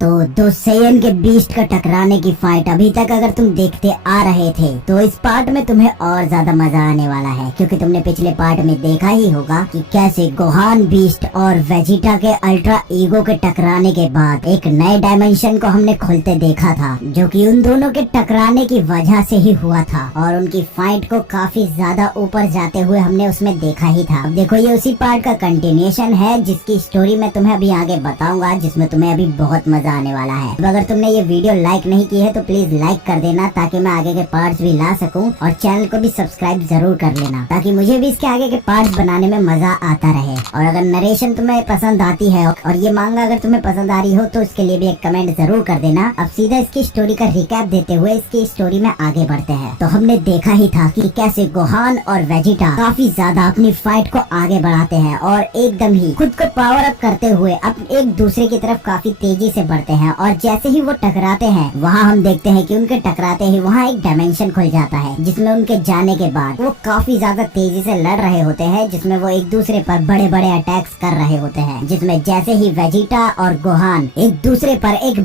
तो दो सेयन के बीस्ट का टकराने की फाइट अभी तक अगर तुम देखते आ रहे थे तो इस पार्ट में तुम्हें और ज्यादा मजा आने वाला है, क्योंकि तुमने पिछले पार्ट में देखा ही होगा कि कैसे गोहान बीस्ट और वेजिटा के अल्ट्रा ईगो के टकराने के बाद एक नए डायमेंशन को हमने खुलते देखा था, जो कि उन दोनों के टकराने की वजह से ही हुआ था और उनकी फाइट को काफी ज्यादा ऊपर जाते हुए हमने उसमें देखा ही था। अब देखो ये उसी पार्ट का कंटिन्यूएशन है जिसकी स्टोरी मैं तुम्हें अभी आगे बताऊंगा, जिसमें तुम्हें अभी बहुत मजा आने वाला है। अब अगर तुमने ये वीडियो लाइक नहीं की है तो प्लीज लाइक कर देना, ताकि मैं आगे के पार्ट्स भी ला सकूं, और चैनल को भी सब्सक्राइब जरूर कर लेना, ताकि मुझे भी इसके आगे के पार्ट्स बनाने में मजा आता रहे। और अगर नरेशन तुम्हें पसंद आती है और ये मांगा अगर तुम्हें पसंद आ रही हो तो इसके लिए भी एक कमेंट जरूर कर देना। अब सीधा इसकी स्टोरी का रिकैप देते हुए इसकी स्टोरी में आगे बढ़ते हैं। तो हमने देखा ही था कि कैसे गोहान और वेजिटा काफी ज्यादा अपनी फाइट को आगे बढ़ाते हैं और एकदम ही खुद को पावर अप करते हुए एक दूसरे की तरफ काफी तेजी से बढ़ते हैं। और जैसे ही वो टकराते हैं वहाँ हम देखते हैं कि उनके टकराते ही वहाँ एक डायमेंशन खुल जाता है, जिसमें उनके जाने के बाद वो काफी ज्यादा तेजी से लड़ रहे होते हैं, जिसमें वो एक दूसरे पर बड़े बड़े अटैक्स कर रहे होते हैं। जिसमें जैसे ही वेजिटा और गोहान एक दूसरे पर एक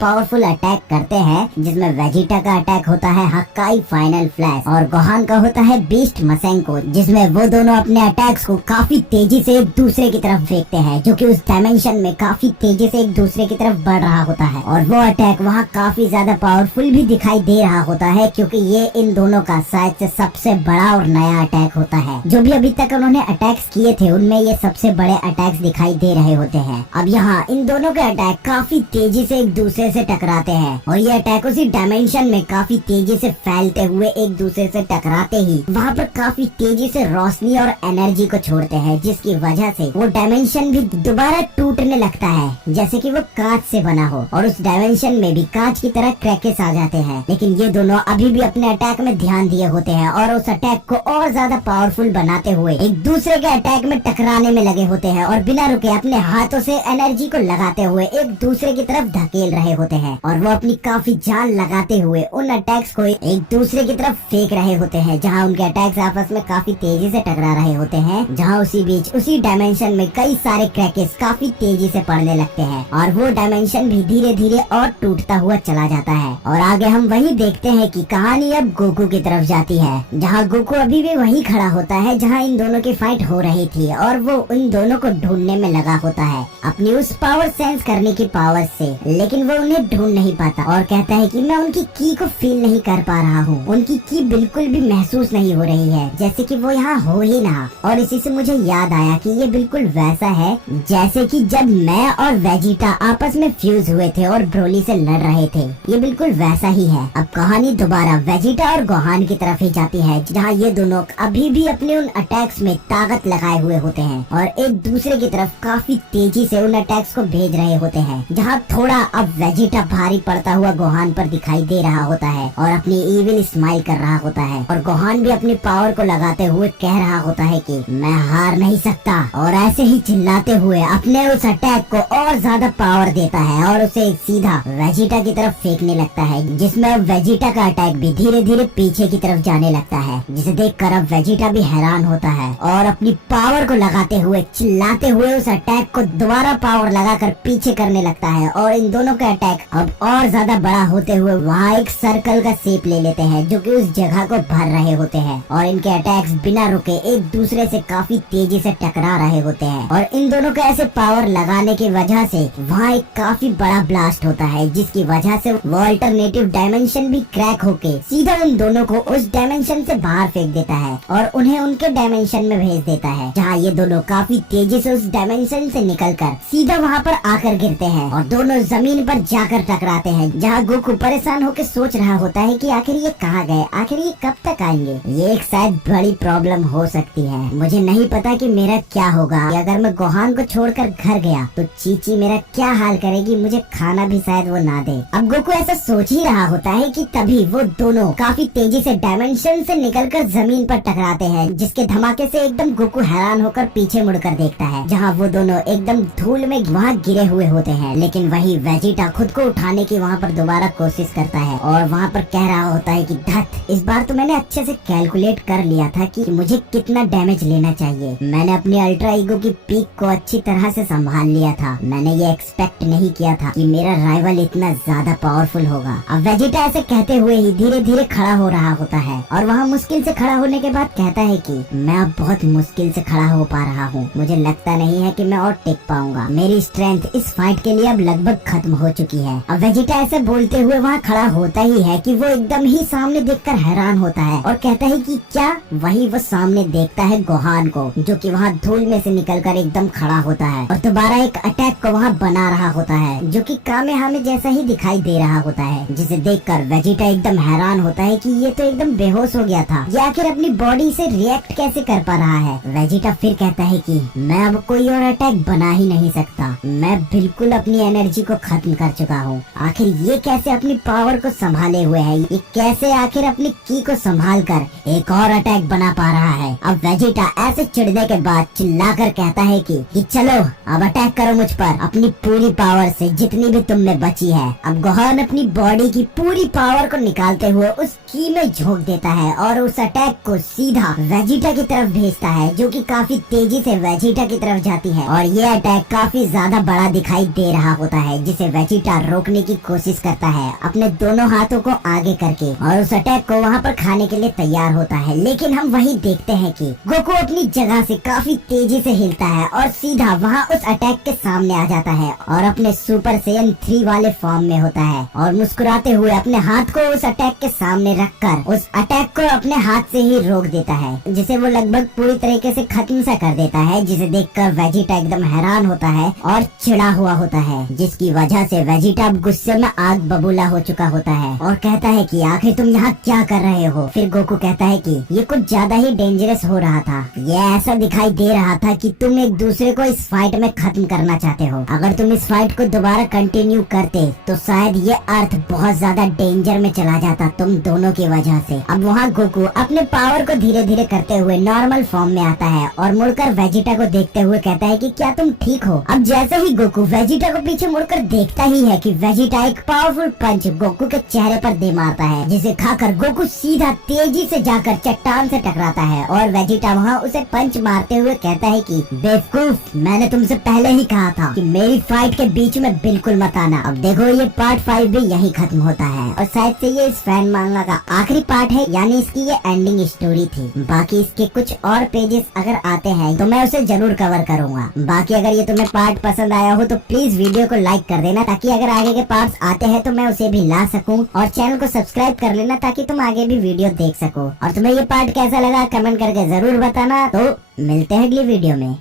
पावरफुल अटैक करते हैं, जिसमें वेजिटा का अटैक होता है हक्काई फाइनल फ्लैश और गोहान का होता है बीस्ट मसेंको, जिसमें वो दोनों अपने अटैक्स को काफी तेजी से एक दूसरे की तरफ फेंकते हैं, जो कि उस डायमेंशन में काफी तेजी से एक दूसरे की तरफ बढ़ रहा होता है। और वो अटैक वहाँ काफी ज्यादा पावरफुल भी दिखाई दे रहा होता है, क्योंकि ये इन दोनों का शायद से सबसे बड़ा और नया अटैक होता है। जो भी अभी तक उन्होंने अटैक्स किए थे उनमें ये सबसे बड़े अटैक्स दिखाई दे रहे होते हैं। अब यहाँ इन दोनों के अटैक काफी तेजी से एक दूसरे से टकराते हैं और ये अटैक उसी डायमेंशन में काफी तेजी से फैलते हुए एक दूसरे से टकराते ही वहाँ पर काफी तेजी से रोशनी और एनर्जी को छोड़ते हैं, जिसकी वजह से वो डायमेंशन भी दोबारा टूटने लगता है जैसे कि वो कांच से बना हो, और उस डायमेंशन में भी कांच की तरह क्रैकेस आ जाते हैं। लेकिन ये दोनों अभी भी अपने अटैक में ध्यान दिए होते हैं और उस अटैक को और ज्यादा पावरफुल बनाते हुए एक दूसरे के अटैक में टकराने में लगे होते हैं और बिना रुके अपने हाथों से एनर्जी को लगाते हुए एक दूसरे की तरफ धकेल रहे होते हैं। और वो अपनी काफी जान लगाते हुए उन अटैक्स को एक दूसरे की तरफ फेंक रहे होते हैं, जहाँ उनके अटैक्स आपस में काफी तेजी से टकरा रहे होते हैं, जहाँ उसी बीच उसी डायमेंशन में कई सारे क्रैकेस काफी तेजी से पड़ने लगते हैं और वो डायमेंशन भी धीरे धीरे और टूटता हुआ चला जाता है। और आगे हम वही देखते हैं कि कहानी अब गोकू की तरफ जाती है, जहाँ गोकू अभी भी वही खड़ा होता है जहाँ इन दोनों की फाइट हो रही थी, और वो इन दोनों को ढूंढने में लगा होता है अपनी उस पावर सेंस करने की पावर से। लेकिन वो उन्हें ढूंढ नहीं पाता और कहता है कि मैं उनकी की को फील नहीं कर पा रहा हूँ, उनकी की बिल्कुल भी महसूस नहीं हो रही है, जैसे कि वो यहाँ हो ही ना। और इसी से मुझे याद आया कि ये बिल्कुल वैसा है जैसे कि जब मैं और वेजिटा आपस में फ्यूज हुए थे और ब्रोली से लड़ रहे थे, ये बिल्कुल वैसा ही है। अब कहानी दोबारा वेजिटा और गोहान की तरफ ही जाती है, जहाँ ये दोनों अभी भी अपने उन अटैक्स में ताकत लगाए हुए होते हैं और एक दूसरे की तरफ काफी तेजी से उन अटैक्स को भेज रहे होते हैं, जहाँ थोड़ा अब वेजिटा भारी पड़ता हुआ गोहान पर दिखाई दे रहा होता है और अपनी इविल स्माइल कर रहा होता है, और गोहान भी अपनी पावर को लगाते हुए कह रहा होता है कि मैं हार नहीं सकता, और ऐसे ही चिल्लाते हुए अपने उस अटैक को और ज्यादा पावर देता है और उसे सीधा वेजिटा की तरफ फेंकने लगता है, जिसमें अब वेजिटा का अटैक भी धीरे धीरे पीछे की तरफ जाने लगता है, जिसे देखकर अब वेजिटा भी हैरान होता है और अपनी पावर को लगाते हुए चिल्लाते हुए उस अटैक को दोबारा पावर लगाकर पीछे करने लगता है। और इन दोनों का अटैक अब और ज्यादा बड़ा होते हुए वहाँ एक सर्कल का शेप ले लेते हैं, जो कि उस जगह को भर रहे होते हैं, और इनके अटैक्स बिना रुके एक दूसरे से काफी तेजी से टकरा रहे होते हैं। और इन दोनों का ऐसे पावर लगाने की वजह से वहाँ एक काफी बड़ा ब्लास्ट होता है, जिसकी वजह से वो अल्टरनेटिव डायमेंशन भी क्रैक होके सीधा उन दोनों को उस डायमेंशन से बाहर फेंक देता है और उन्हें उनके डायमेंशन में भेज देता है, जहाँ ये दोनों काफी तेजी से उस डायमेंशन से निकलकर सीधा वहाँ पर आकर गिरते हैं और दोनों जमीन पर जाकर टकराते हैं, जहाँ गोकू परेशान होकर सोच रहा होता है कि आखिर ये कहाँ गए, आखिर ये कब तक आएंगे। ये एक शायद बड़ी प्रॉब्लम हो सकती है, मुझे नहीं पता कि मेरा क्या होगा अगर मैं गोहान को छोड़कर घर गया तो चीची मेरा क्या हाल करेगी, मुझे खाना भी शायद वो ना दे। अब गोकू ऐसा सोच ही रहा होता है कि तभी वो दोनों काफी तेजी से डायमेंशन से निकलकर जमीन पर टकराते हैं, जिसके धमाके से एकदम गोकू हैरान होकर पीछे मुड़कर देखता है, जहाँ वो दोनों एकदम धूल में वहाँ गिरे हुए होते हैं। लेकिन वही वेजिटा खुद को उठाने की वहाँ पर दोबारा कोशिश करता है और वहाँ पर कह रहा होता है कि धत, इस बार तो मैंने अच्छे से कैलकुलेट कर लिया था कि मुझे कितना डैमेज लेना चाहिए। मैंने अपनी अल्ट्रा ईगो की पीक को अच्छी तरह से संभाल लिया था, मैंने ये एक्सपेक्ट एक्सपेक्ट नहीं किया था कि मेरा राइवल इतना ज्यादा पावरफुल होगा। अब वेजिटा ऐसे कहते हुए ही धीरे धीरे खड़ा हो रहा होता है और वहाँ मुश्किल से खड़ा होने के बाद कहता है कि मैं अब बहुत मुश्किल से खड़ा हो पा रहा हूँ, मुझे लगता नहीं है कि मैं और टिक पाऊंगा, मेरी स्ट्रेंथ इस फाइट के लिए अब लगभग खत्म हो चुकी है। अब वेजिटा ऐसे बोलते हुए वहाँ खड़ा होता ही है कि वो एकदम ही सामने देखकर हैरान होता है और कहता है कि क्या? वही वो सामने देखता है गोहान को, जो कि वहाँ धूल में से निकलकर एकदम खड़ा होता है और दोबारा एक अटैक को वहाँ बना रहा होता है, जो कि कामेहामे जैसा ही दिखाई दे रहा होता है, जिसे देखकर वेजिटा एकदम हैरान होता है कि ये तो एकदम बेहोश हो गया था, ये आखिर अपनी बॉडी से रिएक्ट कैसे कर पा रहा है। वेजिटा फिर कहता है कि मैं अब कोई और अटैक बना ही नहीं सकता, मैं बिल्कुल अपनी एनर्जी को खत्म कर चुका हूँ। आखिर ये कैसे अपनी पावर को संभाले हुए है, ये कैसे आखिर अपनी की को संभाल कर एक और अटैक बना पा रहा है। अब वेजिटा ऐसे चिढ़ने के बाद चिल्लाकर कहता है कि चलो अब अटैक करो मुझ पर अपनी पूरी पावर से, जितनी भी तुम में बची है। अब गोहान अपनी बॉडी की पूरी पावर को निकालते हुए उस की में झोंक देता है और उस अटैक को सीधा वेजिटा की तरफ भेजता है, जो कि काफी तेजी से वेजिटा की तरफ जाती है और ये अटैक काफी ज्यादा बड़ा दिखाई दे रहा होता है, जिसे वेजिटा रोकने की कोशिश करता है अपने दोनों हाथों को आगे करके और उस अटैक को वहाँ पर खाने के लिए तैयार होता है। लेकिन हम वही देखते हैं कि गोकू अपनी जगह से काफी तेजी से हिलता है और सीधा वहाँ उस अटैक के सामने आ जाता है और अपने सुपर सैयन 3 वाले फॉर्म में होता है और मुस्कुराते हुए अपने हाथ को उस अटैक के सामने रखकर उस अटैक को अपने हाथ से ही रोक देता है, जिसे वो लगभग पूरी तरीके से खत्म सा कर देता है, जिसे देखकर वेजिटा एकदम हैरान होता है और चिढ़ा हुआ होता है, जिसकी वजह से वेजिटा अब गुस्से में आग बबूला हो चुका होता है और कहता है कि आखिर तुम यहाँ क्या कर रहे हो। फिर गोकू कहता है कि ये कुछ ज्यादा ही डेंजरस हो रहा था, ये ऐसा दिखाई दे रहा था कि तुम एक दूसरे को इस फाइट में खत्म करना चाहते हो, अगर तुम इस फाइट को दोबारा कंटिन्यू करते तो शायद ये अर्थ बहुत ज्यादा डेंजर में चला जाता तुम दोनों की वजह से। अब वहाँ गोकू अपने पावर को धीरे धीरे करते हुए नॉर्मल फॉर्म में आता है और मुड़कर वेजिटा को देखते हुए कहता है कि क्या तुम ठीक हो। अब जैसे ही गोकू वेजिटा को पीछे मुड़कर देखता ही है कि वेजिटा एक पावरफुल पंच गोकू के चेहरे पर दे मारता है, जिसे खाकर गोकू सीधा तेजी से जाकर चट्टान से टकराता है और वेजिटा वहाँ उसे पंच मारते हुए कहता है कि बेवकूफ, मैंने तुमसे पहले ही कहा था कि मेरी फाइट के बीच में बिल्कुल मत आना। अब देखो ये पार्ट 5 भी यही खत्म होता है और शायद से ये इस फैन मांगा का आखिरी पार्ट है, यानी इसकी ये एंडिंग स्टोरी थी। बाकी इसके कुछ और पेजेस अगर आते हैं तो मैं उसे जरूर कवर करूंगा। बाकी अगर ये तुम्हें पार्ट पसंद आया हो तो प्लीज वीडियो को लाइक कर देना, ताकि अगर आगे के पार्ट्स आते हैं तो मैं उसे भी ला सकूं, और चैनल को सब्सक्राइब कर लेना ताकि तुम आगे भी वीडियो देख सको। और तुम्हें ये पार्ट कैसा लगा कमेंट करके जरूर बताना। तो मिलते हैं अगली वीडियो में।